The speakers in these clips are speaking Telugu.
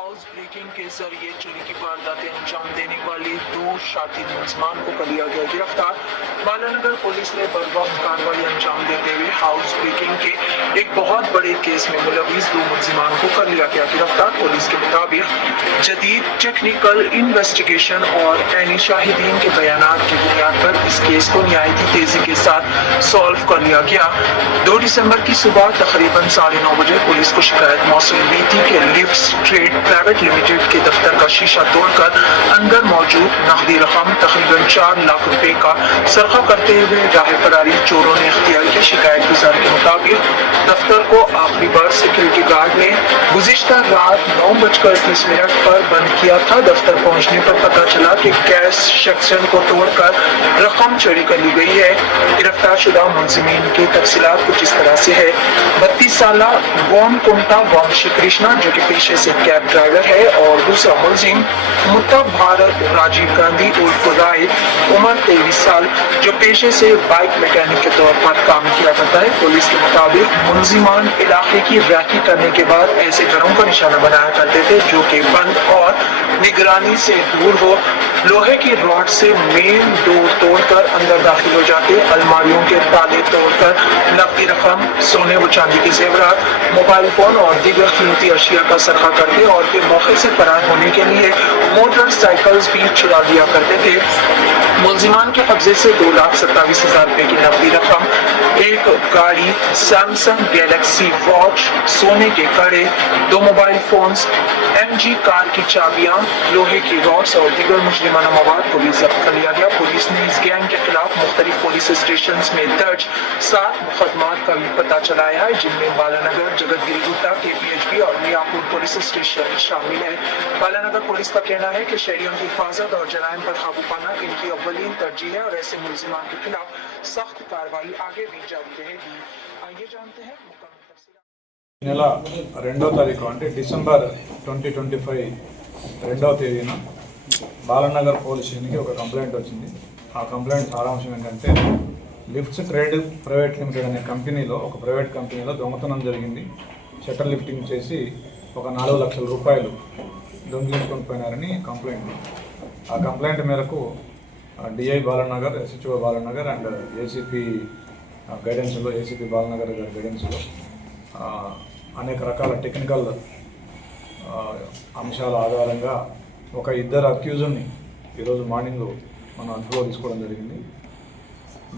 हाउस ब्रेकिंग के जरिए चोरी की वारदातें अंजाम देने वाले 2 शातिर मुलजिमान को कर लिया गया गिरफ्तार। बालानगर पुलिस ने बर्वक्त कार्रवाई अंजाम देते हुए हाउस ब्रेकिंग के एक बहुत बड़े केस में मुलविस 2 मुलजिमान को कर लिया गया गिरफ्तार। पुलिस के मुताबिक जदीद टेक्निकल इन्वेस्टिगेशन और ऐनी शाहिदीन के बयानात की बुनियाद पर इस केस को निहायती तेजी के साथ सॉल्व कर लिया गया। 2 दिसंबर की सुबह तकरीबन 9:30 बजे पुलिस को शिकायत मौसूल हुई थी कि लिफ्ट ट्रेड प्राइवेट लिमिटेड के दफ्तर का शीशा तोड़कर अंदर मौजूद नकदी रकम तकरीबन 4 लाख रुपए का सरका करते हुए राह फरारी चोरों ने अख्तियार की। शिकायत गुजार के मुताबिक दफ्तर को आखिरी बार सिक्योरिटी गार्ड ने गुज़िश्ता रात 9:30 पर बंद किया था। दफ्तर पहुंचने पर पता चला कि कैश सेक्शन को तोड़कर रकम चोरी कर ली गई है। गिरफ्तार शुदा मुलजिमीन की तफसीलात कुछ इस तरह से है। 32 साल वॉन कुंटा वंशी कृष्णा जो कि पेशे से कैब ड्राइवर है और दूसरा मुलजिम मुत्ता भारत राजीव गांधी उर्फ राय उम्र 23 साल जो पेशे से बाइक मैकेनिक के तौर पर काम किया करता है। पुलिस के मुताबिक मुलजिमान इलाके की रैकी करने के बाद ऐसे घरों का निशाना बनाया करते थे जो कि बंद और निगरानी से दूर हो। लोहे की रॉड से मेन डोर तोड़कर अंदर दाखिल हो जाते, अलमारियों के ताले तोड़कर नकदी रकम, सोने व चांदी के जेवरात, मोबाइल फोन और दीगर कीमती अशिया का सरका करते और फिर मौके से फरार होने के लिए मोटरसाइकिल्स भी चुरा दिया करते थे। मुलजिमान के कब्जे से 2,27,000 रुपए की नकदी रकम, एक गाड़ी, सैमसंग गैलेक्सी वॉच, सोने के कड़े, 2 मोबाइल फोन्स, MG कार की चाबियां, लोहे की रॉड्स और दीगर मुजरिमाना मवाद को भी जब्त कर लिया गया। पुलिस ने इस गैंग के खिलाफ मुख्तलिफ पुलिस स्टेशन में दर्ज 7 मुकदमात का भी पता चलाया है, जिनमें बालानगर, जगतगिरी गुट्टा, KPHB और मियापुर पुलिस स्टेशन शामिल है। बालानगर पुलिस का कहना है कि शहरियों की हिफाजत और जराइम पर काबू पाना इनकी अव्वलीन तरजीह है और ऐसे मुलजिमान के खिलाफ सख्त कार्रवाई आगे भी जारी रहेगी। आइए जानते हैं నెల 2వ తారీఖు అంటే డిసెంబర్ 2025 2వ తేదీన బాలనగర్ పోలీస్ స్టేషన్కి ఒక కంప్లైంట్ వచ్చింది. ఆ కంప్లైంట్ సారాంశం ఏంటంటే లిఫ్ట్స్ ట్రేడ్ ప్రైవేట్ లిమిటెడ్ అనే కంపెనీలో, ఒక ప్రైవేట్ కంపెనీలో దొంగతనం జరిగింది. షట్టర్ లిఫ్టింగ్ చేసి ఒక 4 లక్షల రూపాయలు దొంగిలించుకొని పోయినారని కంప్లైంట్. ఆ కంప్లైంట్ మేరకు DI Balanagar, SHO Balanagar and ACP గైడెన్స్లో, ACP Balanagar గారి గైడెన్స్లో అనేక రకాల టెక్నికల్ అంశాల ఆధారంగా ఒక 2 అక్యూజ్ని ఈరోజు మార్నింగ్ మనం అదుపులో తీసుకోవడం జరిగింది.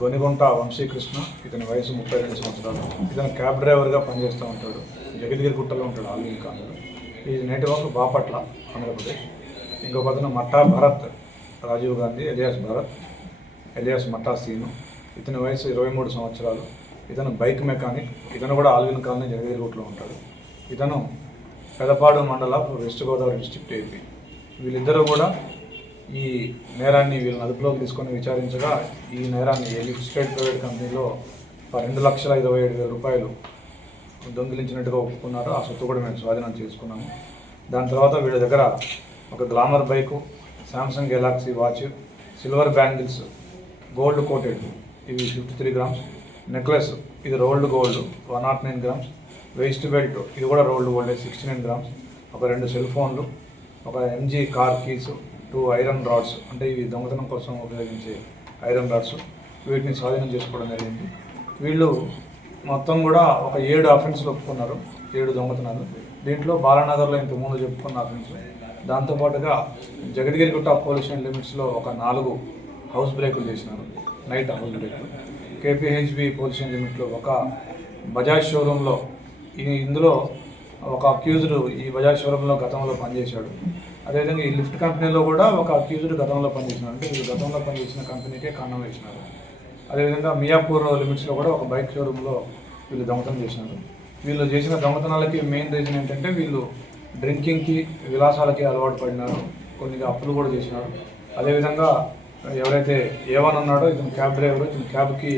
గొనిగుంట వంశీకృష్ణ, ఇతని వయసు 32 సంవత్సరాలు. ఇతను క్యాబ్ డ్రైవర్గా పనిచేస్తూ ఉంటాడు. జగద్గిరి గుట్టలో ఉంటాడు, ఆల్వీన్ కాలనీలో. ఈ నేటివ్ ఆఫ్ బాపట్ల, ఆంధ్రప్రదేశ్. ఇంకొక అతను మట్టా భరత్ రాజీవ్ గాంధీ ఎలియాస్ భరత్ ఎలియాస్ మట్టా సీను, ఇతని వయసు 23 సంవత్సరాలు. ఇతను బైక్ మెకానిక్. ఇతను కూడా ఆల్విన్ కాలనీ జగదగిరి రూట్లో ఉంటాడు. ఇతను పెదపాడు మండల వెస్ట్ గోదావరి డిస్ట్రిక్ట్ AP. వీళ్ళిద్దరూ కూడా ఈ నేరాన్ని వీళ్ళని అదుపులోకి తీసుకొని విచారించగా ఈ నేరాన్ని లిఫ్ట్ స్టేట్ ప్రైవేట్ కంపెనీలో 2,27,000 రూపాయలు దొంగిలించినట్టుగా ఒప్పుకున్నారు. ఆ సొత్తు కూడా మేము స్వాధీనం చేసుకున్నాము. దాని తర్వాత వీళ్ళ దగ్గర ఒక Glamour bike, Samsung Galaxy watch, silver bangles gold coated ఇవి 53 గ్రామ్స్, నెక్లెస్ ఇది rolled gold 109 grams, waist belt ఇది కూడా రోల్డ్ గోల్డ్ 69 గ్రామ్స్, ఒక 2 సెల్ ఫోన్లు, ఒక MG car keys, 2 iron rods అంటే ఇవి దొంగతనం కోసం ఉపయోగించే ఐరన్ రాడ్స్, వీటిని స్వాధీనం చేసుకోవడం జరిగింది. వీళ్ళు మొత్తం కూడా ఒక 7 అఫెన్స్లు ఒప్పుకున్నారు, 7 దొంగతనాలు. దీంట్లో బాలానగర్లో ఇంతకుముందు చెప్పుకున్న అఫెన్స్, దాంతోపాటుగా జగద్గిరిగుట్ట పోలీస్ స్టేషన్ లిమిట్స్లో ఒక 4 హౌస్ బ్రేకులు చేసినారు, నైట్ హౌస్ బ్రేకులు. KPHB పోలీస్ స్టేషన్ లిమిట్లో ఒక బజాజ్ షోరూంలో, ఇందులో ఒక అక్యూజ్డ్ ఈ బజాజ్ షోరూంలో గతంలో పనిచేశాడు. అదేవిధంగా ఈ లిఫ్ట్ కంపెనీలో కూడా ఒక అక్యూజ్డ్ గతంలో పనిచేసినాడు. అంటే వీళ్ళు గతంలో పనిచేసిన కంపెనీకే కన్నం వేసినారు. అదేవిధంగా మియాపూర్ లిమిట్స్లో కూడా ఒక బైక్ షోరూంలో వీళ్ళు దొంగతనం చేసినారు. వీళ్ళు చేసిన దొంగతనాలకి మెయిన్ రీజన్ ఏంటంటే వీళ్ళు డ్రింకింగ్కి, విలాసాలకి అలవాటు పడినారు. కొన్ని అప్పులు కూడా చేసినారు. అదేవిధంగా ఎవరైతే A1 ఉన్నాడో ఇతను క్యాబ్ డ్రైవర్, ఇతను క్యాబ్కి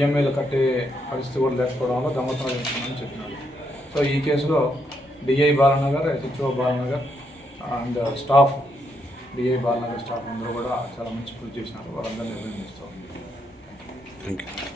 EMIలు కట్టే పరిస్థితి కూడా లేకపోవడం వల్ల దొంగతనాలు చేస్తున్నామని చెప్పినాడు. సో ఈ కేసులో DI Balanagar, SHO Balanagar and staff, DI Balanagar staff అందరూ కూడా చాలా మంచి కృషి చేసినారు. వాళ్ళందరినీ నిర్ణయిస్తూ ఉంది. Thank you.